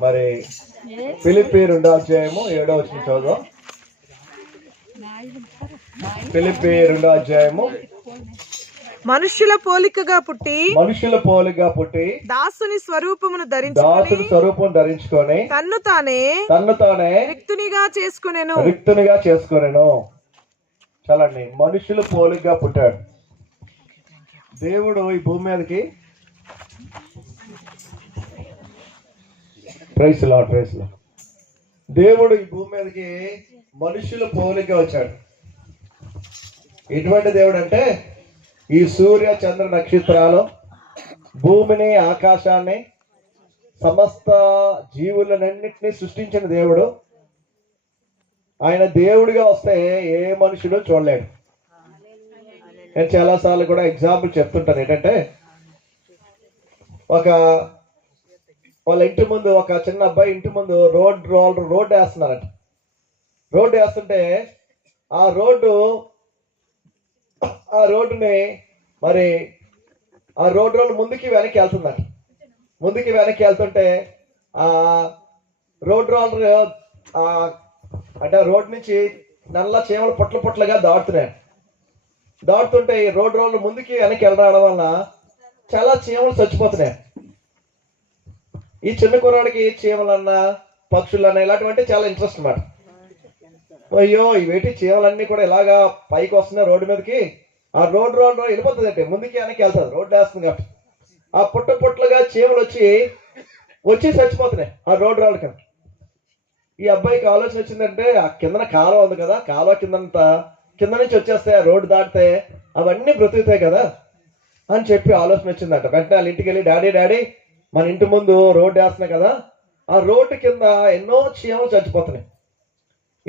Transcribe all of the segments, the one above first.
మరి ఫిలిప్పి రెండో అధ్యాయము ఏడో వచ్చిన చదువు ఫిలిప్పి రెండో అధ్యాయము. మనుష్యుల పోలికగా పుట్టి మనుషుల పోలిగా పుట్టి దాసుని స్వరూపమును ధరించుకొని దాసుని స్వరూపం ధరించుకొని తన్ను తానే తన్ను తానే రిక్తునిగా చేసుకునేను. రిక్తునిగా చేసుకొనెను. చాలండి మనుషులు పోలిగా పుట్టాడు. దేవుడు ఈ భూమి మీదకి ప్రైస్ లా ప్రైస్ లా దేవుడు ఈ భూమి మీదకి మనుషులు పోలిగా వచ్చాడు. ఎటువంటి దేవుడు అంటే ఈ సూర్య చంద్ర నక్షత్రాలు భూమిని ఆకాశాన్ని సమస్త జీవులనన్నింటినీ సృష్టించిన దేవుడు. ఆయన దేవుడిగా వస్తే ఏ మనుషుడు చూడలేడు. నేను చాలాసార్లు కూడా ఎగ్జాంపుల్ చెప్తుంటాను. ఏంటంటే ఒక వాళ్ళ ఇంటి ముందు ఒక చిన్న అబ్బాయి ఇంటి ముందు రోడ్ రోడ్ రోడ్ వేస్తున్నారట. రోడ్డు వేస్తుంటే ఆ రోడ్డు ఆ రోడ్డుని మరి ఆ రోడ్డు రోడ్డు ముందుకి వెనక్కి వెళ్తుందట. ముందుకి వెనక్కి వెళ్తుంటే ఆ రోడ్ రోలర్ ఆ అంటే ఆ రోడ్ నుంచి నల్ల చీమలు పొట్ల పొట్లగా దాటుతున్నాయి. దాటుతుంటే ఈ రోడ్ రోలర్ ముందుకి వెనక్కి వెళ్ళడం వల్ల చాలా చీమలు చచ్చిపోతున్నాయి. ఈ చిన్న కుర్రాడికి చీమలన్నా పక్షులన్నా? ఇలాంటివంటే చాలా ఇంట్రెస్ట్ అన్నమాట. అయ్యో ఇవేటి చీమలన్నీ కూడా ఇలాగా పైకి వస్తున్నాయి రోడ్డు మీదకి. ఆ రోడ్ రోడ్ వెళ్ళిపోతుంది అంటే ముందుకి వెనక్కి వెళ్తుంది రోడ్డు వేస్తుంది కాబట్టి. ఆ పుట్ట పుట్టలుగా చీమలు వచ్చి వచ్చి చచ్చిపోతున్నాయి ఆ రోడ్డు రోడ్ కింద. ఈ అబ్బాయికి ఆలోచన వచ్చిందంటే ఆ కిందన కాలువ ఉంది కదా కాలువ కిందంతా కింద నుంచి వచ్చేస్తాయి ఆ రోడ్డు దాటితే అవన్నీ బ్రతుకుతాయి కదా అని చెప్పి ఆలోచన వచ్చిందంట. వెంటనే వాళ్ళ ఇంటికి వెళ్ళి డాడీ డాడీ మన ఇంటి ముందు రోడ్డు వేస్తున్నాయి కదా ఆ రోడ్డు కింద ఎన్నో చీమలు చచ్చిపోతున్నాయి.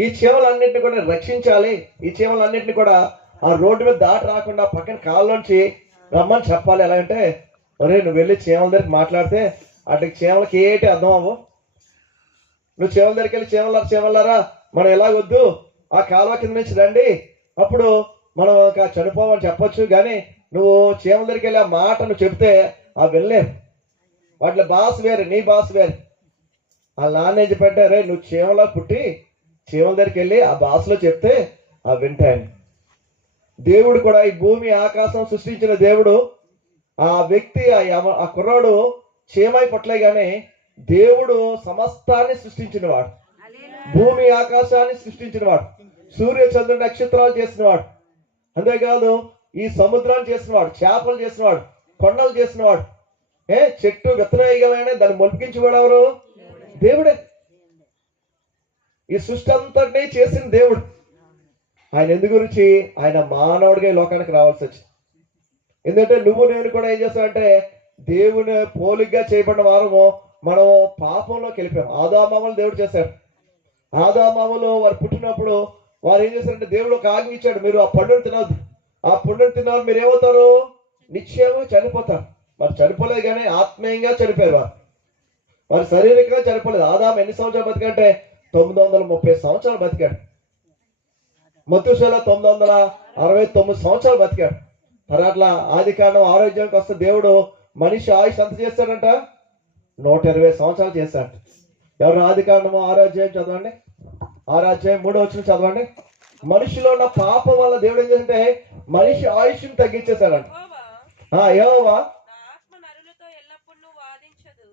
ఈ చీమలన్నింటిని కూడా రక్షించాలి. ఈ చీమలన్నింటిని కూడా ఆ రోడ్డు మీద దాటి రాకుండా పక్కన కాళ్ళలోంచి రమ్మని చెప్పాలి. ఎలా అంటే ఒరే నువ్వు వెళ్ళి చీమల దగ్గరికి మాట్లాడితే వాటికి చీమలకి ఏటి అర్థం అవ్వు. నువ్వు చీమల దగ్గరికి వెళ్ళి చీమలారా చీమలారా? మనం ఎలాగొద్దు? ఆ కాలువ కింద నుంచి రండి. అప్పుడు మనం ఒక చనిపోవని చెప్పొచ్చు. కానీ నువ్వు చీమల దగ్గరికి వెళ్ళి ఆ మాట నువ్వు చెప్తే ఆ వెళ్ళలేవు వాటిలో బాస్ వేరు నీ బాస్ వేరు. ఆ నాన్న ఏం చెప్పంటే రే నువ్వు చీమలా పుట్టి చీమల దగ్గరికి వెళ్ళి ఆ భాషలో చెప్తే ఆ వింటాయని దేవుడు కూడా ఈ భూమి ఆకాశం సృష్టించిన దేవుడు ఆ వ్యక్తి ఆ కుర్రాడు చీమై పట్లే గాని దేవుడు సమస్తాన్ని సృష్టించినవాడు. భూమి ఆకాశాన్ని సృష్టించినవాడు. సూర్య చంద్ర నక్షత్రాలు చేసినవాడు. అంతేకాదు ఈ సముద్రాన్ని చేసినవాడు చేపలు చేసినవాడు కొండలు చేసినవాడు. ఏ చెట్టు విత్తనేయగలనే దాన్ని మొలిపించేవాడు ఎవరు దేవుడే. ఈ సృష్టి అంతటినీ చేసిన దేవుడు. ఆయన ఎందు గురించి? ఆయన మానవుడిగా లోకానికి రావాల్సి వచ్చింది. ఎందుకంటే నువ్వు నేను కూడా ఏం చేస్తావంటే దేవుని పోలిగ్గా చేయబడిన వారము మనం పాపంలోకి వెళ్ళిపోయాం. ఆదామామలు దేవుడు చేశాడు. ఆదామామలు వారు పుట్టినప్పుడు వారు ఏం చేశారంటే దేవుడు ఒక ఆజ్ఞ ఇచ్చాడు. మీరు ఆ పండును తినవద్దు. ఆ పండును తిన్నారు మీరు ఏమవుతారు? నిశ్చయంగా చనిపోతారు. మరి చనిపోలేదు కానీ ఆత్మీయంగా చనిపోయారు వారు. వారు శారీరకంగా చనిపోలేదు. ఆదాం ఎన్ని సంవత్సరాలు బతికంటే? తొమ్మిది వందల ముప్పై సంవత్సరాలు బతికాడు. మత్తుశల తొమ్మిది వందల అరవై తొమ్మిది సంవత్సరాలు బతికాడు. మరి అట్లా ఆది కారణం ఆరోగ్యానికి వస్తే దేవుడు మనిషి ఆయుష్ ఎంత చేస్తాడంట? నూట ఇరవై సంవత్సరాలు చేశాడు ఎవరు ఆది కారణము ఆరాధ్యాయం చదవండి? ఆరాధ్యాయం మూడో వచ్చిన చదవండి. మనిషిలో ఉన్న పాపం వల్ల దేవుడు ఏం చేస్తుంటే మనిషి ఆయుష్ని తగ్గించేశాడంట. యెహోవా ఆ యెహోవా నా ఆత్మ నరులతో ఎల్లప్పుడూ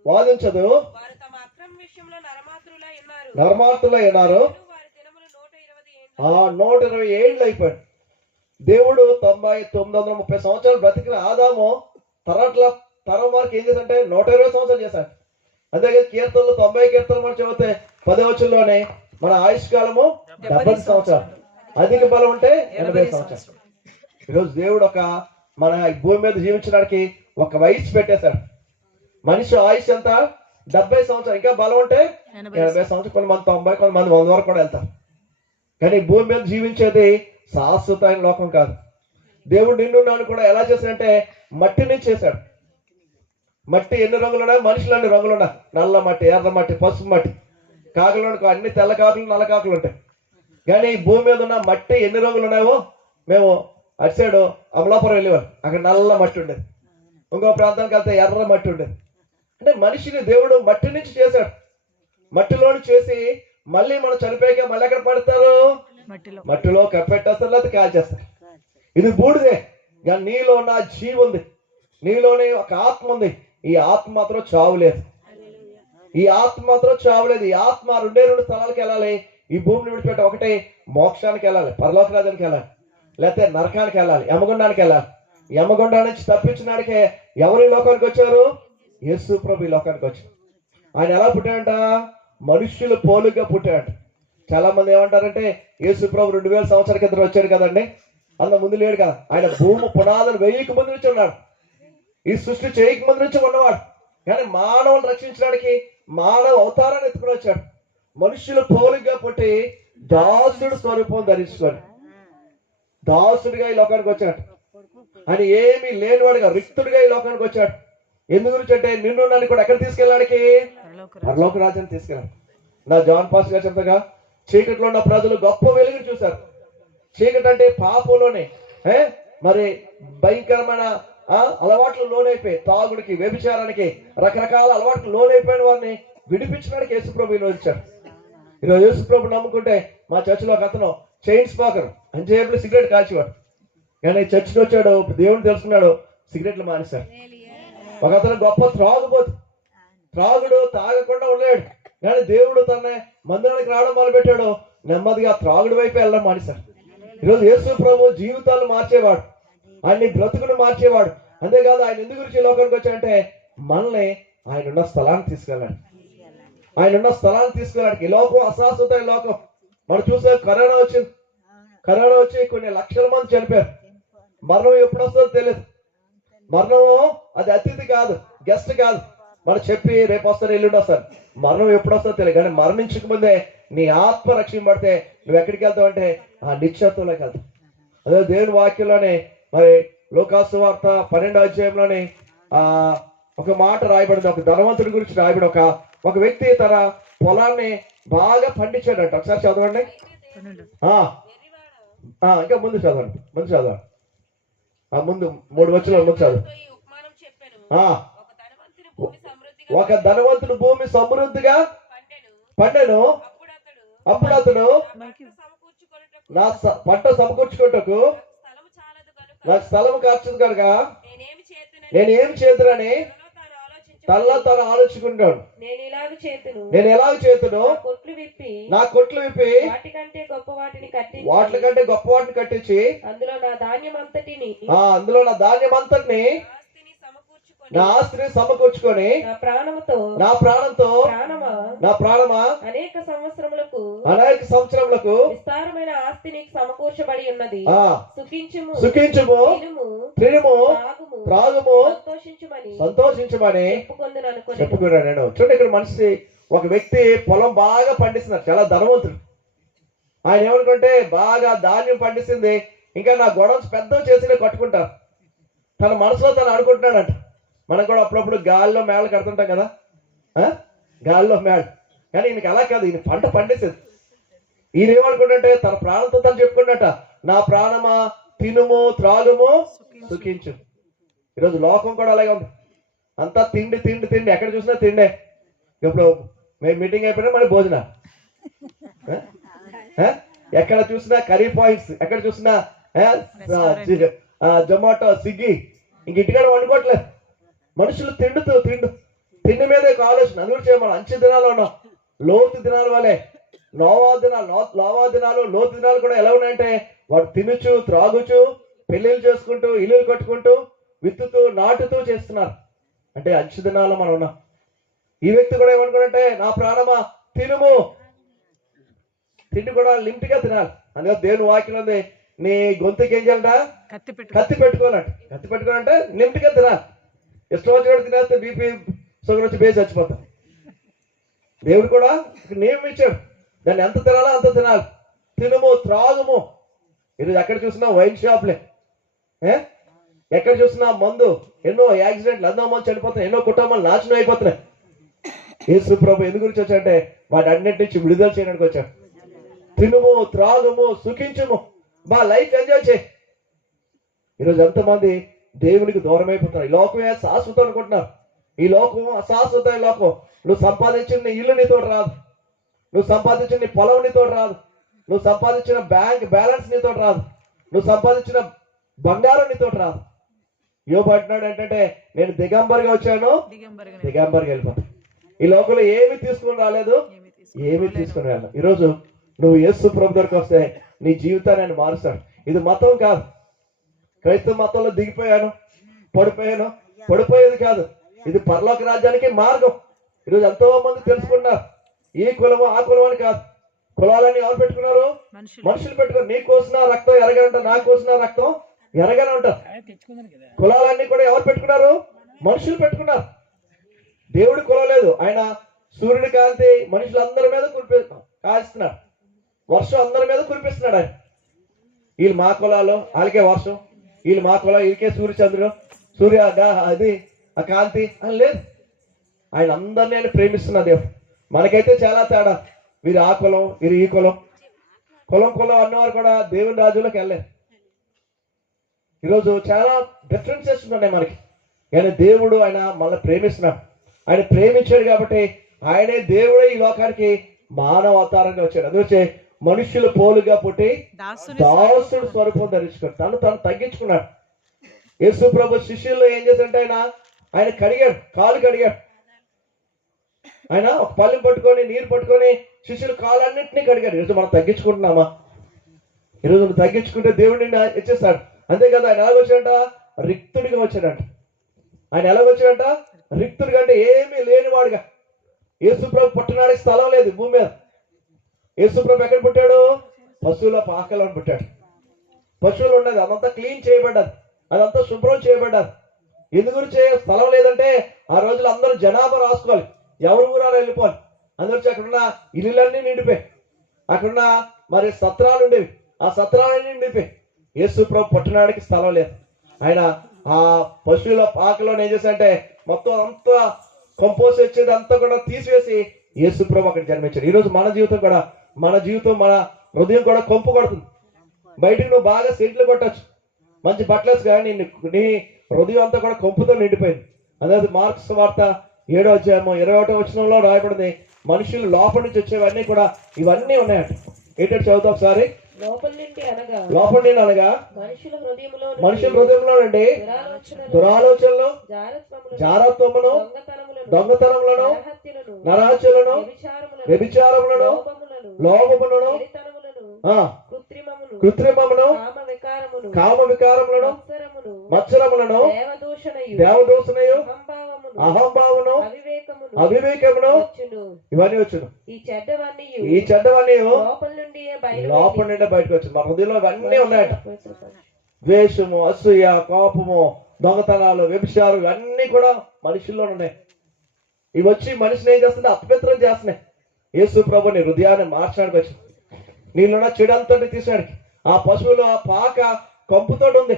వాదించదు. ఉన్నారు. నూట ఇరవై ఆ నూట ఇరవై ఏళ్ళు అయిపోయాడు దేవుడు తొంభై తొమ్మిది వందల ముప్పై సంవత్సరాలు బ్రతికిన ఆదాము తరట్ల తరం వారికి ఏం చేశాడంటే నూట ఇరవై సంవత్సరాలు చేశాడు. అంతేగా కీర్తనలు తొంభై కీర్తనలు మనం చదివితే పదవచ్చుల్లోనే మన ఆయుష్ కాలము డెబ్బై సంవత్సరాలు. అధిక బలం ఉంటే ఎనభై సంవత్సరాలు. ఈరోజు దేవుడు ఒక మన భూమి మీద జీవించడానికి ఒక వయసు పెట్టేశాడు. మనిషి ఆయుష్ ఎంత? డెబ్బై సంవత్సరాలు. ఇంకా బలం ఉంటే ఎనభై సంవత్సరాలు. కొంతమంది తొంభై కొంతమంది వంద వరకు కూడా వెళ్తారు. కానీ భూమి మీద జీవించేది శాశ్వతమైన లోకం కాదు. దేవుడు నిన్ను నన్ను కూడా ఎలా చేశాడంటే మట్టి నుంచి చేశాడు. మట్టి ఎన్ని రంగులు ఉన్నాయి? మనుషులు అన్ని రంగులు ఉన్నాయి. నల్ల మట్టి ఎర్ర మట్టి పసుపు మట్టి. కాకులు అన్ని తెల్ల కాకులు నల్ల కాకులు ఉంటాయి. కానీ భూమి మీద ఉన్న మట్టి ఎన్ని రంగులు ఉన్నాయో మేము అటు సైడ్ అమలాపురం వెళ్ళేవారు అక్కడ నల్ల మట్టి ఉండేది. ఇంకో ప్రాంతానికి వెళ్తే ఎర్ర మట్టి ఉండేది. అంటే మనిషిని దేవుడు మట్టి నుంచి చేశాడు. మట్టిలోని చేసి మళ్ళీ మనం చనిపోయాక మళ్ళీ ఎక్కడ పడతారు? మట్టిలో. కప్పెట్టేస్తారు లేకపోతే కాల్చేస్తారు ఇది బూడిదే. కానీ నీలో ఉన్న జీవి ఉంది నీలోనే ఒక ఆత్మ ఉంది. ఈ ఆత్మ మాత్రం చావులేదు ఈ ఆత్మ మాత్రం చావులేదు ఈ ఆత్మ రెండే రెండు స్థలాలకు వెళ్ళాలి. ఈ భూమిని విడిచిపెట్టి ఒకటి మోక్షానికి వెళ్ళాలి పరలోక రాజ్యానికి వెళ్ళాలి లేకపోతే నరకానికి వెళ్ళాలి యమగుండానికి వెళ్ళాలి. యమగుండా నుంచి తప్పించడానికే ఎవరు లోకానికి వచ్చారు? యేసు ప్రభు ఈ లోకానికి వచ్చాడు ఆయన ఎలా పుట్టాడంట? మనుష్యులు పోలుగా పుట్టాడు చాలా మంది ఏమంటారంటే యేసు ప్రభు రెండు వేల సంవత్సరాల కింద వచ్చాడు కదండి. అంత ముందు లేడు కదా. ఆయన భూమి పునాదులు వెయ్యికి ముందు నుంచి ఉన్నాడు. ఈ సృష్టి చేయక ముందు నుంచి ఉన్నవాడు. కానీ మానవుని రక్షించడానికి మానవ అవతారాన్ని ఎత్తుకుని వచ్చాడు. మనుషులు పోలికగా పుట్టి దాసుడు స్వరూపం ధరించుకొని దాసుడిగా ఈ లోకానికి వచ్చాడు. అని ఏమీ లేనివాడుగా రిక్తుడిగా ఈ లోకానికి వచ్చాడు. ఎందు గురించి అంటే నిన్ను నన్ను కూడా ఎక్కడ తీసుకెళ్ళడానికి? పరలోక రాజ్యాన్ని తీసుకెళ్ళాడు నా జాన్ పాస్ గారు చెప్తాగా చీకట్లో ఉన్న ప్రజలు గొప్ప వెలుగుని చూశారు. చీకటి అంటే పాపంలోనే? మరి భయంకరమైన అలవాట్లు లోనైపోయి తాగుడికి వ్యభిచారానికి రకరకాల అలవాట్లు లోనైపోయిన వారిని విడిపించడానికి యేసుప్రభు వచ్చాడు ఈరోజు యేసుప్రభు నమ్ముకుంటే మా చర్చిలో ఒక అతను చైన్ స్పాకర్ అంచేపులు సిగరెట్ కాల్చేవాడు. కానీ చర్చికి వచ్చాడు దేవుడు తెలుసుకున్నాడు సిగరెట్లు మానేశాడు ఒక అతను గొప్ప త్రాగుబోతు త్రాగుడు తాగకుండా ఉండలేడు. కానీ దేవుడు తన మందిరానికి రావడం మొదలు పెట్టాడు నెమ్మదిగా త్రాగుడు వైపు వెళ్ళడం మానేశాడు ఈరోజు యేసు ప్రభు జీవితాలు మార్చేవాడు. ఆయన్ని బ్రతుకును మార్చేవాడు. అంతేకాదు ఆయన ఎందుకు గురించి ఈ లోకానికి వచ్చాడంటే మనల్ని ఆయన ఉన్న స్థలాన్ని తీసుకెళ్ళాడు. ఆయన ఉన్న స్థలాన్ని తీసుకెళ్ళాడు. ఈ లోకం అశాశ్వత ఈ లోకం. మనం చూసే కరోనా వచ్చింది. కరోనా వచ్చి కొన్ని లక్షల మంది చనిపోయారు. మరణం ఎప్పుడు వస్తుందో తెలియదు. మరణము అది అతిథి కాదు గెస్ట్ కాదు. మనం చెప్పి రేపు వస్తారు ఎల్లుండి వస్తారు మరణం ఎప్పుడు వస్తుందో తెలియదు కానీ మరణించక ముందే నీ ఆత్మ రక్షింపడితే నువ్వు ఎక్కడికి వెళ్తావు అంటే ఆ నిశ్చత్వంలోకి వెళ్తావు అదే దేవుని వాక్యంలోనే మరి లోకాసు వార్త పన్నెండో అధ్యాయంలోనే ఆ ఒక మాట రాయబడింది. ఒక ధనవంతుడి గురించి రాయబడి ఒక ఒక వ్యక్తి తన పొలాన్ని బాగా పండించాడట. ఒకసారి చదవండి. ఇంకా ముందు చదవండి ముందు చదవండి. ముందు మూడు వచ్చిన ఆ, ఒక ధనవంతుని భూమి సమృద్ధిగా ఒక ధనవంతుడు భూమి సమృద్ధిగా పండెను పండెను అప్పుడు అతడు అప్పుడు అతడు నా పంట సమకూర్చుకుంటకు నాకు స్థలం కార్చదు కనుక నేను ఏం చేతునని తనలో తాను ఆలోచుకుంటాడు నేను ఇలాగ చేతును నేను ఎలాగ చేతును కొట్లు విప్పి నా కొట్లు విప్పి వాటికంటే గొప్ప వాటిని కట్టి వాటి కంటే గొప్ప వాటిని కట్టించి అందులో నా ధాన్యం అంతటిని ఆ అందులో నా ధాన్యం అంతటిని నా ఆస్తిని సమకూర్చుకొని నా ప్రాణముతో నా ప్రాణంతో ప్రాణమా? నా ప్రాణమా? అనేక సంవత్సరములకు అనేక సంవత్సరములకు విస్తారమైన ఆస్తి నీకు సమకూర్చబడి ఉన్నది. సుఖించుము సుఖించుము తినుము త్రాగుము సంతోషించుమని సంతోషించమని చెప్పుకున్నాడు నేను. చూడండి ఇక్కడ మనిషి ఒక వ్యక్తి పొలం బాగా పండిస్తున్నారు చాలా ధనవంతుడు. ఆయన ఏమనుకుంటే బాగా ధాన్యం పండిస్తుంది. ఇంకా నా గొడవ పెద్ద చేసి కట్టుకుంటారు తన మనసులో తను అనుకుంటున్నాడంట. మనం కూడా అప్పుడప్పుడు గాల్లో మేళ కడుతుంటాం కదా? ఆ? గాల్లో మేళ. కానీ ఈయనకి అలా కాదు ఈయన పంట పండేసేది. ఈయన ఏమనుకుంటే తన ప్రాణంతో తను చెప్పుకున్నట్ట నా ప్రాణమా తినుము త్రాగుము సుఖించు ఈరోజు లోకం కూడా అలాగే ఉంది. అంతా తిండి తిండి తిండి. ఎక్కడ చూసినా తిండే. ఇప్పుడు మేము మీటింగ్ అయిపోయినా మళ్ళీ భోజన ఎక్కడ చూసినా కర్రీ పాయింట్స్. ఎక్కడ చూసినా జొమాటో స్విగ్గీ. ఇంక ఇంటికాడ వండుకోవట్లేదు. మనుషులు తిండుతూ తిండు. తిండి మీద ఆలోచన. అది కూడా మనం అంచె దినాలు ఉన్నాం లోతు దినాల వలె. లోవా దినాలు లోవా దినాలు లోతు దినాలు కూడా ఎలా ఉన్నాయంటే వాడు తినుచు త్రాగుచు పెళ్ళిళ్ళు చేసుకుంటూ ఇల్లులు కట్టుకుంటూ విత్తుతూ నాటుతూ చేస్తున్నారు. అంటే అంచు దినాల్లో మనం ఉన్నాం ఈ వ్యక్తి కూడా ఏమనుకుంటే నా ప్రాణమా తినుము. తిండి కూడా లిమిట్గా తినాలి. అందుకే దేవుని వాక్యం ఉంది నీ గొంతుకి ఏం చేయాలంట? కత్తి పెట్టు కత్తి పెట్టుకోవాలంట. కత్తి పెట్టుకోవాలంటే లిమిట్గా తినాలి. ఇష్టం కూడా తినేస్తే బీపీ షుగర్ వచ్చి బేసి చచ్చిపోతాం. దేవుడు కూడా నేమ్ నియమం ఇచ్చాడు. దాన్ని ఎంత తినాలో అంత తినాలి. తినుము త్రాగుము. ఈరోజు ఎక్కడ చూసినా వైన్ షాప్లే. ఎక్కడ చూసినా మందు. ఎన్నో యాక్సిడెంట్లు ఎంతో మంది చనిపోతున్నాయి ఎన్నో కుటుంబాలు నాశనం అయిపోతున్నాయి. యేసు ప్రభు ఎందు గురించి వచ్చాడంటే వాటి అన్నిటి నుంచి విడుదల చేయడానికి వచ్చాడు. తినుము త్రాగుము సుఖించుము. బా లైఫ్ ఎంజాయ్ చేయి. ఈరోజు ఎంతమంది దేవునికి దూరం అయిపోతున్నారు ఈ లోకమే శాశ్వతం అనుకుంటున్నారు. ఈ లోకం అశాశ్వత లోకం. నువ్వు సంపాదించిన నీ ఇల్లు నీతో రాదు. నువ్వు సంపాదించిన నీ పొలం నీతో రాదు. నువ్వు సంపాదించిన బ్యాంక్ బ్యాలెన్స్ నీతో రాదు. నువ్వు సంపాదించిన బంగారం నీతో రాదు. యోబు అంటున్నాడు ఏంటంటే నేను దిగంబరిగా వచ్చాను దిగంబరిగా వెళ్ళిపోతాను ఈ లోకంలో ఏమి తీసుకుని రాలేదు ఏమీ ఏమీ తీసుకుని వెళ్ళాలి ఈరోజు నువ్వు యేసు ప్రభు దగ్గరకు వస్తే నీ జీవితాన్ని ఆయన మారుస్తాడు. ఇది మతం కాదు. క్రైస్తవ మతంలో దిగిపోయాను పడిపోయాను. పడిపోయేది కాదు. ఇది పరలోక రాజ్యానికి మార్గం. ఈరోజు ఎంతో మంది తెలుసుకున్నారు ఈ కులము ఆ కులం అని కాదు. కులాలని ఎవరు పెట్టుకున్నారు? మనుషులు. పెట్టుకున్నారు. నీ కోసిన రక్తం ఎరగనంట నా కోసిన రక్తం ఎరగనే ఉంటారు. కులాలన్నీ కూడా ఎవరు పెట్టుకున్నారు? మనుషులు పెట్టుకున్నారు. దేవుడి కులం లేదు. ఆయన సూర్యుడి కాంతి మనుషులందరి మీద కురిపి కాస్తున్నాడు వర్షం అందరి మీద కురిపిస్తున్నాడు ఆయన. వీళ్ళు మా కులాలు వాళ్ళకే వర్షం. వీళ్ళు మా కులం వీళ్ళకే సూర్యచంద్రుడు సూర్య అది ఆ కాంతి అని లేదు. ఆయన అందరినీ ఆయన ప్రేమిస్తున్న దేవుడు. మనకైతే చాలా తేడా. వీరు ఆ కులం వీరు ఈ కులం. కులం కులం అన్నవారు కూడా దేవుని రాజులకు వెళ్ళారు ఈరోజు చాలా డిఫరెన్సెస్ ఉన్నాయి మనకి. కానీ దేవుడు ఆయన మనల్ని ప్రేమిస్తున్నాడు. ఆయన ప్రేమించాడు కాబట్టి ఆయనే దేవుడే ఈ లోకానికి మానవ అవతారంగా వచ్చాడు. అందుకే మనుషులు పోలుగా పుట్టి దాసుడు స్వరూపం. ధరించుకున్నాడు తను తను తగ్గించుకున్నాడు యేసు ప్రభు శిష్యుల్లో ఏం చేశాడంటే ఆయన ఆయన కడిగాడు కాలు కడిగాడు. ఆయన ఒక పళ్ళెం పట్టుకొని నీరు పట్టుకొని శిష్యులు కాలన్నింటినీ కడిగాడు. ఈరోజు మనం తగ్గించుకుంటున్నామా? ఈరోజు నువ్వు తగ్గించుకుంటే దేవుడు నిన్ను ఇచ్చేస్తాడు. అంతే కదా ఆయన ఎలాగొచ్చాడంట? రిక్తుడిగా వచ్చాడంట. ఆయన ఎలాగొచ్చాడంట? రిక్తుడిగా అంటే ఏమీ లేనివాడుగా. యేసుప్రభు పుట్టినాడికి స్థలం లేదు భూమి మీద. యేసుప్రభు ఎక్కడ పుట్టాడు? పశువుల పాకలో పుట్టాడు. పశువులు ఉండదు అదంతా క్లీన్ చేయబడ్డది. అదంతా శుభ్రం చేయబడ్డది. ఎందు గురించి స్థలం లేదంటే ఆ రోజులు అందరూ జనాభా రాసుకోవాలి. ఎవరు ఊరారు వెళ్ళిపోవాలి. అందువచ్చి అక్కడున్న ఇల్లులన్నీ నిండిపోయి అక్కడున్న మరి సత్రాలు ఉండేవి. ఆ సత్రాలన్నీ నిండిపోయి యేసు ప్రభు పుట్టినాడికి స్థలం లేదు. ఆయన ఆ పశువుల పాకలో ఏం చేశాడంటే మొత్తం అంతా కంపోజ్ వచ్చేది అంతా కూడా తీసివేసి యేసు ప్రభు అక్కడ జన్మించాడు. ఈరోజు మన జీవితం కూడా మన జీవితం మన హృదయం కూడా కొంపు కొడుతుంది. బయటికి నువ్వు బాగా సీట్లు కొట్టచ్చు. మంచి బట్టలేసు కానీ నీ నీ హృదయం అంతా కూడా కొంపుతో నిండిపోయింది. అదే మార్క్స్ వార్త ఏడో అధ్యాయము ఇరవై ఒకటో వచనంలో రాయబడింది. మనుషులు లోపల నుంచి వచ్చేవన్నీ కూడా ఇవన్నీ ఉన్నాయట. ఏంటంటే చదువుతా ఒకసారి. లోపల నుండి అనగా లోపల నేను అనగా మనుషుల హృదయంలో మనుషుల హృదయంలో నుండి దురాలోచనలు జారత్వమును దొంగతనములను నరహత్యలను నరాచులను వ్యభిచారములను లోపములను కృత్రిమమును కామ వికారములను మత్సరములను దేవదూషణయు అహంభావమును అవివేకమును ఇవన్నీ వచ్చును. ఈ చెడ్డవన్నీ ఈ చెడ్డవన్నీ లోపల నుండి లోపల నుండి బయటకు వచ్చింది మా హృదయంలో ఇవన్నీ ఉన్నాయట. ద్వేషము అసూయ కోపము దొంగతనాలు వ్యభిచారం ఇవన్నీ కూడా మనుషుల్లో ఉన్నాయి. ఇవి వచ్చి మనిషిని ఏం చేస్తుంది అపవిత్రం చేస్తున్నాయి. యేసు ప్రభు నీ హృదయాన్ని మార్చడానికి వచ్చింది నీళ్ళున్న చెడంతటి తీసాడు ఆ పశువులు ఆ పాక కంపుతోటి ఉంది.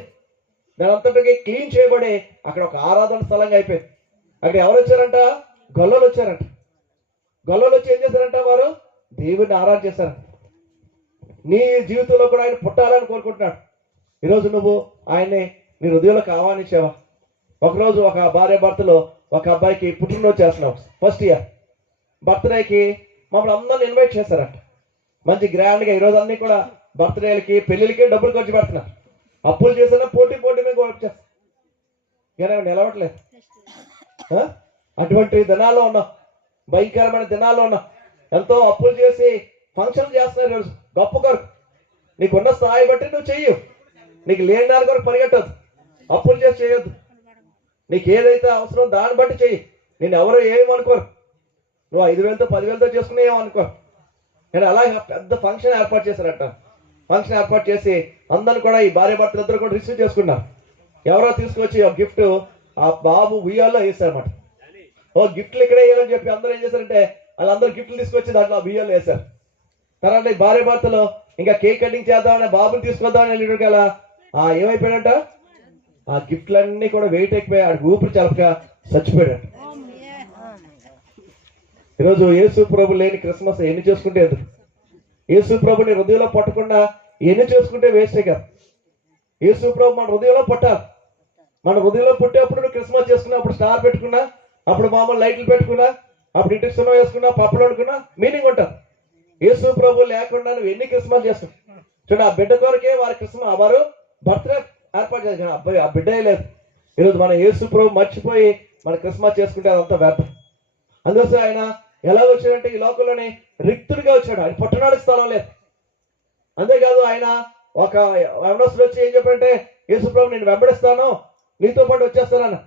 దాని అంతటికి క్లీన్ చేయబడి అక్కడ ఒక ఆరాధన స్థలంగా అయిపోయింది. అక్కడ ఎవరు వచ్చారంట? గొల్లలు వచ్చారంట. గొల్లలు వచ్చి ఏం చేశారంట వారు? దేవుడిని ఆరాధన చేశారంట నీ జీవితంలో కూడా ఆయన పుట్టాలని కోరుకుంటున్నాడు. ఈరోజు నువ్వు ఆయన్ని నీ హృదయంలోకి ఆహ్వానించావా? ఒకరోజు ఒక భార్య భర్తలో ఒక అబ్బాయికి పుట్టినరోజు చేస్తున్నావు. ఫస్ట్ ఇయర్ బర్త్డేకి మమ్మల్ని అందరిని ఇన్వైట్ చేశారంట. మంచి గ్రాండ్గా ఈరోజు అన్ని కూడా బర్త్డేలకి పెళ్ళిళ్ళకి డబ్బులు ఖర్చు పెడుతున్నారు. అప్పులు చేసినా పోటీ పోటీ మీద చేస్తారు కానీ నిలవట్లేదు? అటువంటి దినాల్లో ఉన్నాం. భయంకరమైన దినాల్లో ఉన్నాం. ఎంతో అప్పులు చేసి ఫంక్షన్ చేస్తున్నారు ఈరోజు. గొప్ప కొరకు. నీకున్న స్థాయి బట్టి నువ్వు చెయ్యు. నీకు లేని దాని కొరకు పరిగెట్టదు అప్పులు చేసి చేయొద్దు. నీకు ఏదైతే అవసరం దాన్ని బట్టి చెయ్యి. నేను ఎవరు ఏమనుకోరు. నువ్వు ఐదు వేలతో పదివేలతో చేసుకునే ఏమనుకో ఇక్కడ అలాగే పెద్ద ఫంక్షన్ ఏర్పాటు చేశారట. ఫంక్షన్ ఏర్పాటు చేసి అందరూ కూడా ఈ భార్య భర్తలు ఇద్దరు కూడా రిసీవ్ చేసుకున్నారు. ఎవరో తీసుకొచ్చి ఒక గిఫ్ట్ ఆ బాబు ఉయ్యాల్లో వేసారన్నమాట ఓ గిఫ్ట్లు ఇక్కడే వేయాలని చెప్పి అందరూ ఏం చేశారంటే వాళ్ళందరూ గిఫ్ట్లు తీసుకొచ్చి దాంట్లో ఉయ్యాల్లో వేశారు. తర్వాత ఈ భార్య భర్తలు ఇంకా కేక్ కటింగ్ చేద్దామని బాబుని తీసుకొద్దామని వెళ్ళి కదా ఆ ఏమైపోయాడంట? ఆ గిఫ్ట్లన్నీ కూడా వెయిట్ ఎక్కిపోయి ఆడికి ఊపిరి చలపక చచ్చిపోయాడు ఈరోజు యేసు ప్రభు లేని క్రిస్మస్ ఎన్ని చేసుకుంటే ఎదురు యేసు ప్రభుని హృదయంలో పట్టకుండా ఎన్ని చేసుకుంటే వేస్టే కదా? యేసు ప్రభు మన హృదయంలో పట్టాలి. మన హృదయంలో పుట్టేప్పుడు క్రిస్మస్ క్రిస్మస్ చేసుకున్నప్పుడు స్టార్ పెట్టుకున్నా అప్పుడు మామూలు లైట్లు పెట్టుకున్నా అప్పుడు ఇంటికి సున్నం వేసుకున్నా పప్పులు వండుకున్నా మీనింగ్ ఉంటుంది. యేసు ప్రభు లేకుండా నువ్వు ఎన్ని క్రిస్మస్ చేస్తావు చూడండి ఆ బిడ్డ కొరకే వారి క్రిస్మస్ వారు బర్త్డే ఏర్పాటు చేశారు. అబ్బాయి ఆ బిడ్డే లేదు. ఈరోజు మన యేసు ప్రభు మర్చిపోయి మన క్రిస్మస్ చేసుకుంటే అదంతా వ్యర్థం. అందుకోసం ఆయన ఎలా వచ్చాడంటే ఈ లోకంలోనే రిక్తుడిగా వచ్చాడు. ఆయన పుట్టడానికి స్థలం లేదు. అంతేకాదు ఆయన ఒక యవనస్తుడు వచ్చి ఏం చెప్పంటే యేసుప్రభు నేను వెంబడిస్తాను. నీతో పాటు వచ్చేస్తానన్న.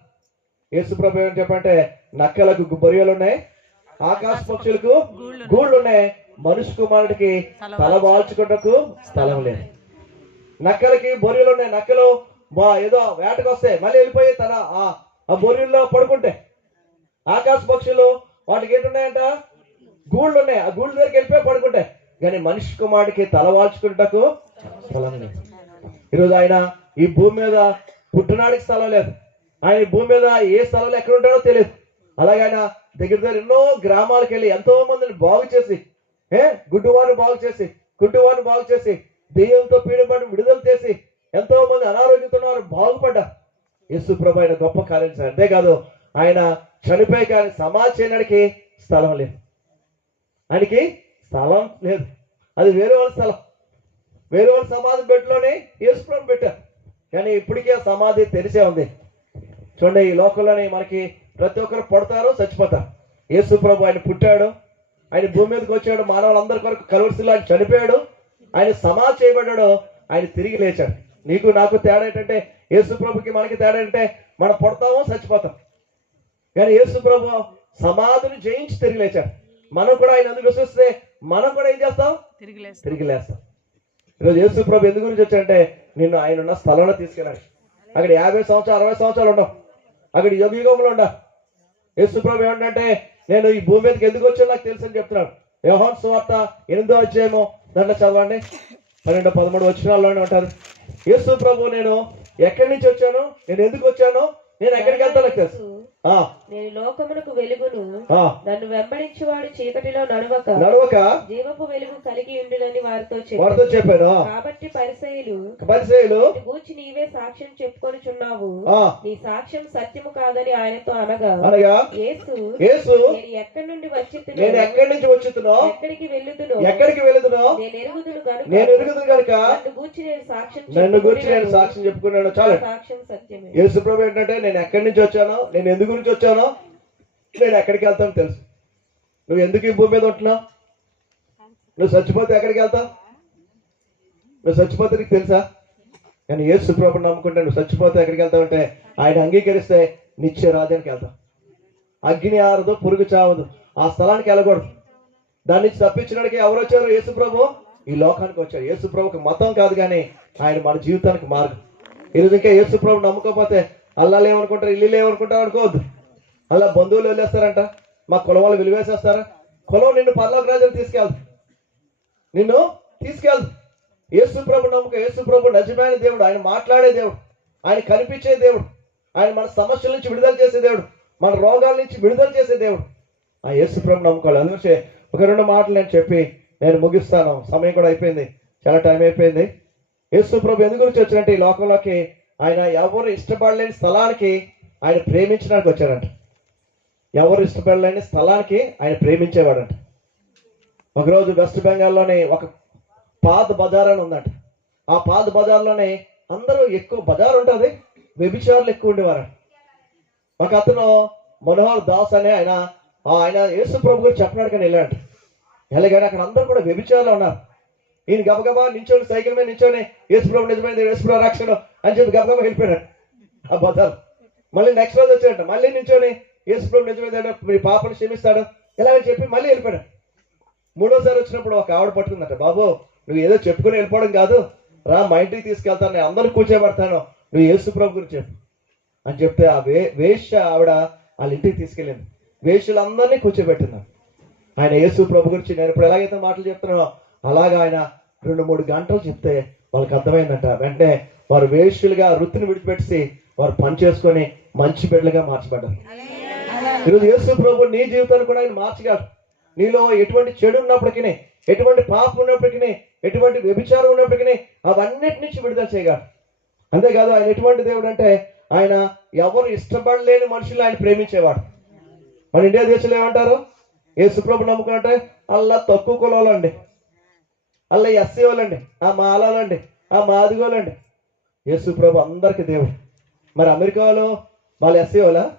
యేసుప్రభు ఏమని చెప్పంటే నక్కలకు బొరియలు ఉన్నాయి ఆకాశ పక్షులకు గూళ్ళు ఉన్నాయి మనుషు కుమారుడికి తల వాల్చుకుంటకు స్థలం లేదు. నక్కలకి బొరియలు ఉన్నాయి నక్కలు బా ఏదో వేటకు వస్తే మళ్ళీ వెళ్ళిపోయి తన ఆ- ఆ బొరియల్లో పడుకుంటే ఆకాశ పక్షులు వాటికి ఏంటున్నాయంట గూళ్ళు ఉన్నాయి ఆ గూళ్ళ దగ్గరికి వెళ్ళిపోయి పడుకుంటాయి కానీ మనిషి కుమారుడికి తలవాల్చుకుంటకు స్థలం లేదు. ఈరోజు ఆయన ఈ భూమి మీద పుట్టినాడికి స్థలం లేదు. ఆయన ఈ భూమి మీద ఏ స్థలంలో ఎక్కడ ఉంటాడో తెలియదు. అలాగే ఆయన దగ్గర దగ్గర ఎన్నో గ్రామాలకు వెళ్ళి ఎంతో మందిని బాగు చేసి ఏ? గుడ్డువారిని బాగు చేసి కుటుంబాన్ని బాగు చేసి దెయ్యంతో పీడపడి విడుదల చేసి ఎంతో మంది అనారోగ్యంతో బాగుపడ్డా వారు యేసు ప్రభు ఆయన గొప్ప కార్యం అంతేకాదు ఆయన చనిపోయి కానీ సమాధి చేయడానికి స్థలం లేదు. ఆయనకి స్థలం లేదు. అది వేరే వాళ్ళ స్థలం. వేరే వాళ్ళ సమాధి బెడ్లోనే యేసు పెట్టారు. కానీ ఇప్పటికీ ఆ సమాధి తెరిచే ఉంది. చూడండి ఈ లోకంలోనే మనకి ప్రతి ఒక్కరు పడతారు చచ్చిపోతారు. యేసు ప్రభు ఆయన పుట్టాడు. ఆయన భూమి మీదకి వచ్చాడు. మానవులందరి కొరకు కలువరిసిలో ఆయన చనిపోయాడు. ఆయన సమాధి చేయబడ్డాడు. ఆయన తిరిగి లేచాడు. నీకు నాకు తేడా ఏంటంటే యేసు ప్రభుకి మనకి తేడా ఏంటంటే మనం పడతామో చచ్చిపోతాం. కానీ యేసు ప్రభు సమాధిని జయించి తిరిగి లేచాడు. మనం కూడా ఆయన ఎందుకు విశ్వసిస్తే మనం కూడా ఏం చేస్తాం? తిరిగి లేస్తాం. ఈరోజు యేసు ప్రభు ఎందుకు గురించి వచ్చాడంటే నిన్ను ఆయన ఉన్న స్థలంలో తీసుకెళ్ళాడు. అక్కడ యాభై సంవత్సరాలు అరవై సంవత్సరాలు ఉండవు. అక్కడ యుగ యుగంలో ఉండ యేసు ప్రభు ఏమంటే నేను ఈ భూమి మీదకి ఎందుకు వచ్చాను? నాకు తెలుసు అని చెప్తున్నాడు. యోహాన్ సువార్త ఎనిమిదో అధ్యాయము దాంట్లో చదవండి. పన్నెండు పదమూడు వచ్చినాల్లోనే ఉంటారు. యేసు ప్రభు నేను ఎక్కడి నుంచి వచ్చాను? నేను ఎందుకు వచ్చాను? నేను ఎక్కడికి వెళ్తాను తెలుసు. నేను లోకమునకు వెలుగును. నన్ను వెంబడించువాడు చీకటిలో నడవక. నడవక. జీవపు వెలుగు కలిగి ఉండునని వారితో వారితో చెప్పాను. కాబట్టి పరిసయులు పరిచయలు గూర్చి నీవే సాక్ష్యం చెప్పుకొనుచున్నావు. నీ సాక్ష్యం సత్యము కాదని ఆయనతో అనగా అనగా యేసు యేసు నేను ఎక్కడి నుండి వచ్చి నేను ఎక్కడి నుంచి వచ్చుతున్నో ఎక్కడికి వెళ్ళుదును ఎక్కడికి వెళుతునో నేను ఎరుగుదును నేను ఎరుగుతుంది కనుక నన్ను గూర్చి నేను సాక్ష్యం నన్ను గురించి నేను చెప్పుకొనినను. సాక్ష్యం చెప్పుకున్నాను చాలు సాక్ష్యం సత్యమే. యేసు ప్రభు ఏంటంటే నేను నేను ఎక్కడి నుంచి వచ్చానో నేను ఎందుకు గురించి వచ్చానో నేను ఎక్కడికి వెళ్తాను తెలుసు. నువ్వు ఎందుకు ఈ భూమి మీద ఉంటున్నావు? నువ్వు చచ్చిపోతే ఎక్కడికి వెళ్తావు? నువ్వు చచ్చిపోతే నీకు తెలుసా? కానీ ఏ ప్రభు నమ్ముకుంటే నువ్వు చచ్చిపోతే ఎక్కడికి వెళ్తావు అంటే ఆయన అంగీకరిస్తే నిత్య రాజ్యానికి వెళ్తావు. అగ్ని ఆరదు పురుగు చావదు. ఆ స్థలానికి వెళ్ళకూడదు. దాని నుంచి తప్పించడానికి ఎవరు వచ్చారు? యేసుప్రభు ఈ లోకానికి వచ్చారు. యేసు ప్రభుకి మతం కాదు కానీ ఆయన మన జీవితానికి మార్గం. ఈరోజు ఇంకా యేసుప్రభు నమ్ముకోకపోతే అల్లాలు ఏమనుకుంటారు ఇల్లు ఏమనుకుంటారు అనుకోవద్దు. అలా బంధువులు వెళ్ళేస్తారంట. మా కులం వాళ్ళు విలువేసేస్తారా కులం నిన్ను పర్లోక రాజులు తీసుకెళ్దు. నిన్ను తీసుకెళ్దు. యేసుప్రభు నమ్మకం యేసు నిజమైన దేవుడు ఆయన మాట్లాడే దేవుడు ఆయన కనిపించే దేవుడు ఆయన మన సమస్యల నుంచి విడుదల చేసే దేవుడు మన రోగాల నుంచి విడుదల చేసే దేవుడు. ఆ యేసుప్రభు నమ్ముకోవాలి. అందుకే ఒక రెండు మాటలు నేను చెప్పి నేను ముగిస్తాను. సమయం కూడా అయిపోయింది. చాలా టైం అయిపోయింది. యేసుప్రభు ఎందు ఎందుకు గురించి వచ్చినట్టు ఈ లోకంలోకి ఆయన ఎవరు ఇష్టపడలేని స్థలానికి ఆయన ప్రేమించడానికి వచ్చాడంట. ఎవరు ఇష్టపడలేని స్థలానికి ఆయన ప్రేమించేవాడంట. ఒకరోజు వెస్ట్ బెంగాల్లోని ఒక పాత బజార్ అని ఉందంట. ఆ పాత బజార్లోనే అందరూ ఎక్కువ బజార్ ఉంటుంది వ్యభిచారులు ఎక్కువ ఉండేవారు ఒక అతను మనోహర్ దాస్ అనే ఆయన ఆయన యేసు ప్రభు గురించి చెప్పినాడు కానీ వెళ్ళాడు వెళ్ళగానే అక్కడ అందరూ కూడా వ్యభిచారులు ఉన్నారు. ఈయన గబగబా నించోని సైకిల్ మీద నించోని యేసు ప్రభు నిజమైన యేసు ప్రభు రక్షణ అని చెప్పి గబగబ వెళ్ళిపోయాడు ఆ బజార్ మళ్ళీ నెక్స్ట్ రోజు వచ్చాడంట. మళ్ళీ నించోని ఏసుప్రభు నిజమేదాడు మీ పాపను క్షమిస్తాడు. ఇలా అని చెప్పి మళ్ళీ వెళ్ళిపోయాడు మూడోసారి వచ్చినప్పుడు ఒక ఆవిడ పట్టుకుందట బాబు నువ్వు ఏదో చెప్పుకుని వెళ్ళిపోవడం కాదు. రా మా ఇంటికి తీసుకెళ్తాను. నేను అందరూ కూర్చోబెడతాను. నువ్వు ఏసుప్రభు గురించి చెప్పు. అని చెప్తే ఆ వే వేష ఆవిడ వాళ్ళ ఇంటికి తీసుకెళ్ళింది. వేషులందరినీ కూర్చోబెట్టింది ఆయన యేసు ప్రభు గురించి నేను ఇప్పుడు ఎలాగైతే మాటలు చెప్తున్నానో అలాగా ఆయన రెండు మూడు గంటలు చెప్తే వాళ్ళకి అర్థమైందంట. వెంటనే వారు వేష్యులుగా వృత్తిని విడిచిపెట్టి వారు పని చేసుకొని మంచి బిడ్డలుగా మార్చబడ్డారు. ఈరోజు యేసు ప్రభు నీ జీవితాన్ని కూడా ఆయన మార్చగలరు నీలో ఎటువంటి చెడు ఉన్నప్పటికీ ఎటువంటి పాపం ఉన్నప్పటికీ ఎటువంటి వ్యభిచారం ఉన్నప్పటికీ అవన్నిటి నుంచి విడుదల చేయగలరు అంతేకాదు ఆయన ఎటువంటి దేవుడు అంటే ఆయన ఎవరు ఇష్టపడలేని మనుషులు ఆయన ప్రేమించేవాడు. మన ఇండియా దేశంలో ఏమంటారు? ఏ సుప్రభు నమ్ముకుంటే అల్లా తక్కువ కులాలు అండి. అల్లా ఎస్సీ వాళ్ళండి ఆ మాలాలండి ఆ మాదిగోలండి యేసు ప్రభు అందరికి దేవుడు. మరి అమెరికాలో వాళ్ళు వాళ్ళు వాళ్ళ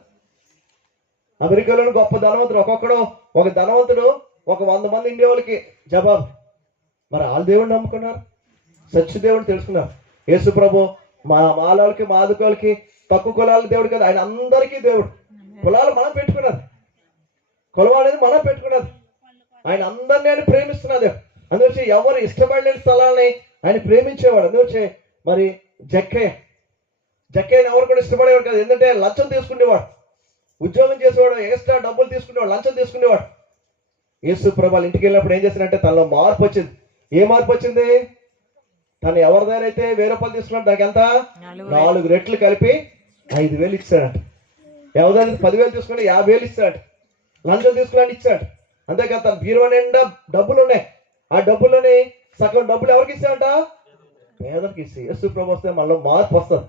అమెరికాలోని గొప్ప ధనవంతుడు ఒక్కొక్కడు ఒక ధనవంతుడు ఒక వంద మంది ఇండియా వాళ్ళకి జవాబు. మరి వాళ్ళ దేవుడిని నమ్ముకున్నారు సత్య దేవుడు తెలుసుకున్నారు. యేసు ప్రభు మా మాలకి మాదుకోలకి తక్కువ కులాల దేవుడు కదా ఆయన అందరికీ దేవుడు. కులాలు మనం పెట్టుకున్నది. కులం అనేది మనం పెట్టుకున్నది. ఆయన అందరినీ ఆయన ప్రేమిస్తున్నది అందువచ్చి ఎవరు ఇష్టపడలేని స్థలాల్ని ఆయన ప్రేమించేవాడు. అందువచ్చి మరి జక్కయ్య జక్కయ్యని ఎవరు కూడా ఇష్టపడేవాడు కాదు. ఎందుకంటే లంచం తీసుకునేవాడు. ఉద్యోగం చేసేవాడు ఎక్స్ట్రా డబ్బులు తీసుకునేవాడు లంచం తీసుకునేవాడు. యేసు ప్రభాలు ఇంటికి వెళ్ళినప్పుడు ఏం చేశాడంటే తనలో మార్పు వచ్చింది. ఏ మార్పు వచ్చింది? తను ఎవరి దగ్గర అయితే వెయ్యి రూపాయలు తీసుకున్నాడు దానికి ఎంత? నాలుగు రెట్లు కలిపి ఐదు వేలు ఇచ్చాడు ఎవరి పదివేలు తీసుకుని యాభై వేలు ఇస్తాడు లంచం తీసుకుని ఇచ్చాడు. అంతేకాదు తన బీరువా నిండా డబ్బులు ఉన్నాయి. ఆ డబ్బులని సగం డబ్బులు ఎవరికి ఇస్తాడంట పేదలకు ఇస్తే. యేసు ప్రభు వస్తే మనలో మార్పు వస్తుంది.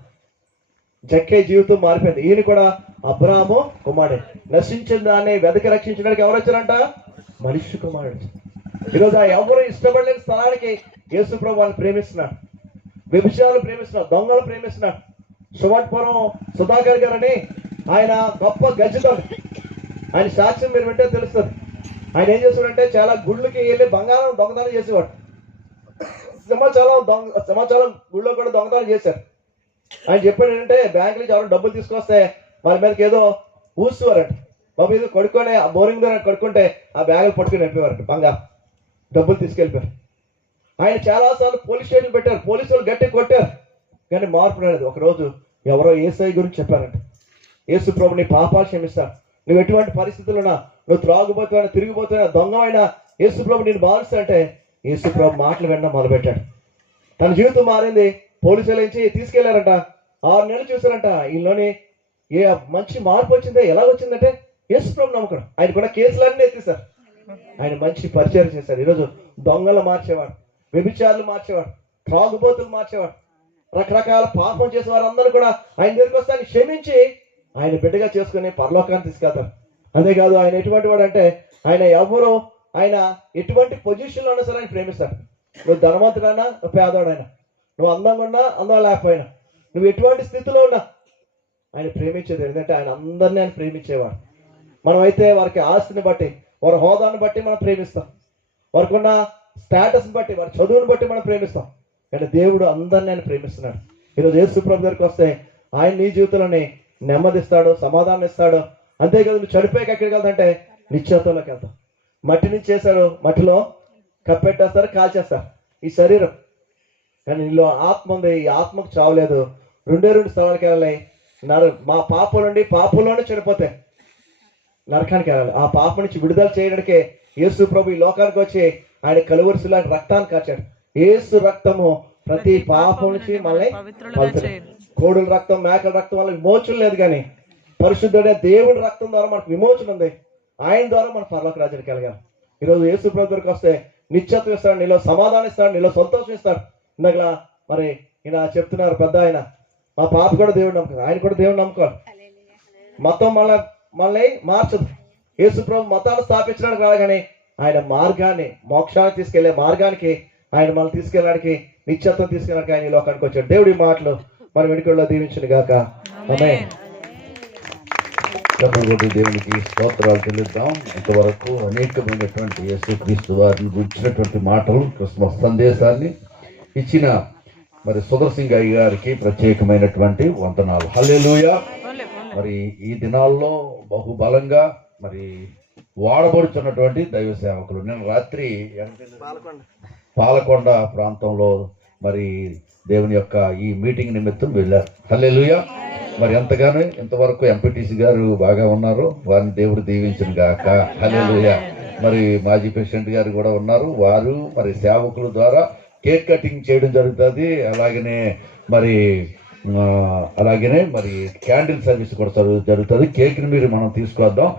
జక్కే జీవితం మారిపోయింది. ఈయన కూడా అబ్రాము కుమారుడు. నశించిన దాన్ని వెతకి రక్షించడానికి ఎవరు వచ్చారంట? మనిషి కుమారుడు. ఈరోజు ఆ ఎవరు ఇష్టపడలేని స్థలానికి యేసు ప్రభు వాళ్ళని ప్రేమిస్తున్నాడు. వ్యభిచారాలు ప్రేమిస్తున్నాడు దొంగలు ప్రేమిస్తున్నాడు సువర్ణపురం సుధాకర్ గారని ఆయన గొప్ప గజితం ఆయన సాక్ష్యం మీరు వింటే తెలుస్తుంది. ఆయన ఏం చేస్తాడంటే చాలా గుళ్ళకి వెళ్ళి బంగారం దొంగతనం చేసేవాడు. సింహాచలం దొంగ సింహాచలం గుళ్ళో కూడా దొంగతనం చేశారు. ఆయన చెప్పాడు ఏంటంటే బ్యాంక్ నుంచి ఎవరు డబ్బులు తీసుకొస్తే వాళ్ళ మీదకి ఏదో ఊసేవారంట. బాబు ఏదో కొడుకొని ఆ బోరింగ్ ద్వారా కొడుకుంటే ఆ బ్యాగులు పట్టుకుని వెళ్ళిపోయారంట బంగారం. డబ్బులు తీసుకెళ్ళిపోయారు. ఆయన చాలాసార్లు పోలీస్ స్టేషన్ పెట్టారు. పోలీసు వాళ్ళు గట్టి కొట్టారు. కానీ మార్పు రాలేదు. ఒకరోజు ఎవరో ఏసఐ గురించి చెప్పారంట. యేసు ప్రభు నీ పాపాలు క్షమిస్తాను. నువ్వు ఎటువంటి పరిస్థితులున్నా నువ్వు త్రాగుబోతున్నా తిరిగిపోతున్నా దొంగ యేసు యేసుప్రభు నేను మారుస్తా అంటే యేసు ప్రభు మాటలు వినడం మొదలుపెట్టాడు. తన జీవితం మారింది. పోలీసుల నుంచి తీసుకెళ్ళారంట. ఆరు నెలలు చూసారంట ఈలోని ఏ మంచి మార్పు వచ్చిందే? ఎలా వచ్చిందంటే యేసు ప్రభు నమ్మకం. ఆయన కూడా కేసులన్నీ ఎత్తిసారు ఆయన మంచి పరిచయం చేశారు. ఈరోజు దొంగలు మార్చేవాడు వ్యభిచారులు మార్చేవాడు త్రాగుబోతులు మార్చేవాడు. రకరకాల పాపం చేసే వారందరూ కూడా ఆయన దగ్గరికి వస్తే క్షమించి ఆయన బిడ్డగా చేసుకుని పరలోకాన్ని తీసుకెళ్తారు. అంతేకాదు ఆయన ఎటువంటి వాడు అంటే ఆయన ఎవరు ఆయన ఎటువంటి పొజిషన్లో ఉన్నా సరే ఆయన ప్రేమిస్తాడు. నువ్వు ధనవంతుడైనా పేదవాడైనా నువ్వు అందంగా ఉన్నా అందం లేకపోయినా నువ్వు ఎటువంటి స్థితిలో ఉన్నా ఆయన ప్రేమించేది ఎందుకంటే ఆయన అందరినీ ఆయన ప్రేమించేవాడు. మనమైతే వారికి ఆస్తిని బట్టి వారి హోదాను బట్టి మనం ప్రేమిస్తాం. వారికి ఉన్న స్టేటస్ని బట్టి వారి చదువుని బట్టి మనం ప్రేమిస్తాం. అంటే దేవుడు అందరిని ఆయన ప్రేమిస్తున్నాడు. ఈరోజు యేసు ప్రభు దగ్గరికి వస్తే ఆయన నీ జీవితంలోని నెమ్మదిస్తాడు సమాధానం ఇస్తాడు అంతేకాదు నువ్వు చనిపోయాక ఎక్కడికి వెళ్తాంటే నిశ్చేతంలోకి వెళ్తాం మట్టి నుంచి చేశాడు మట్టిలో కప్పెట్టేస్తారు కాల్చేస్తారు. ఈ శరీరం. కానీ నీలో ఆత్మ ఉంది ఈ ఆత్మకు చావలేదు రెండే రెండు స్థలాలకు వెళ్ళాలి. నర మా పాపం నుండి పాపంలోనే చనిపోతాయి. నరకానికి వెళ్ళాలి. ఆ పాపం నుంచి విడుదల చేయడానికే యేసు ప్రభు ఈ లోకానికి వచ్చి ఆయన కలువరిసిలో రక్తాన్ని కాచాడు యేసు రక్తము ప్రతి పాపం నుంచి మనల్ని. చేయండి కోడుల రక్తం మేకల రక్తం వల్ల విమోచన లేదు కానీ పరిశుద్ధుడే దేవుడి రక్తం ద్వారా మనకు విమోచన ఉంది. ఆయన ద్వారా మన పర్లోక రాజ్యానికి వెళ్ళగాలి. ఈరోజు యేసు ప్రభు దగ్గరికి వస్తే నిత్యత్వం ఇస్తాడు నీలో సమాధానం ఇస్తాడు నీలో సంతోషం ఇస్తాడు. ఇందాక మరి ఈయన చెప్తున్నారు పెద్ద ఆయన మా పాప కూడా దేవుడు నమ్మకం ఆయన కూడా దేవుడు నమ్ముకోవాలి మతం మళ్ళీ మళ్ళీ మార్చదు. యేసు ప్రభు మతాలు స్థాపించడానికి రాదు కానీ ఆయన మార్గాన్ని మోక్షానికి తీసుకెళ్ళే మార్గానికి ఆయన మనం తీసుకెళ్ళడానికి నిత్యత్వం తీసుకెళ్ళడానికి ఆయన ఈ లోకానికి వచ్చాడు. దేవుడి మాటలు మన వెనుకల్లో దీవించిన గాక. చెప్పబడి దేవునికి స్తోత్రాలు చెల్లిద్దాం. ఇంతవరకు అనేకమైనటువంటి యేసుక్రీస్తు వారిని గురించినటువంటి మాటలు క్రిస్మస్ సందేశాన్ని ఇచ్చిన మరి సుదర్శన్ గారి గారికి ప్రత్యేకమైనటువంటి వందనాలు. హల్లెలూయా. మరి ఈ దినాల్లో బహుబలంగా మరి వాడబడుతున్నటువంటి దైవ సేవకులు. నేను రాత్రి పాలకొండ ప్రాంతంలో మరి దేవుని యొక్క ఈ మీటింగ్ నిమిత్తం వెళ్ళారు. హల్లెలూయా. మరి ఎంతగానో ఇంతవరకు ఎంపీటీసీ గారు బాగా ఉన్నారు. వారిని దేవుడు దీవించిన గాక. హల్లెలూయా. మరి మాజీ ప్రెసిడెంట్ గారు కూడా ఉన్నారు. వారు మరి సేవకుల ద్వారా కేక్ కటింగ్ చేయడం జరుగుతుంది. అలాగనే మరి అలాగనే మరి క్యాండిల్ సర్వీస్ కూడా జరుగుతుంది. కేక్ని మీరు మనం తీసుకొద్దాం.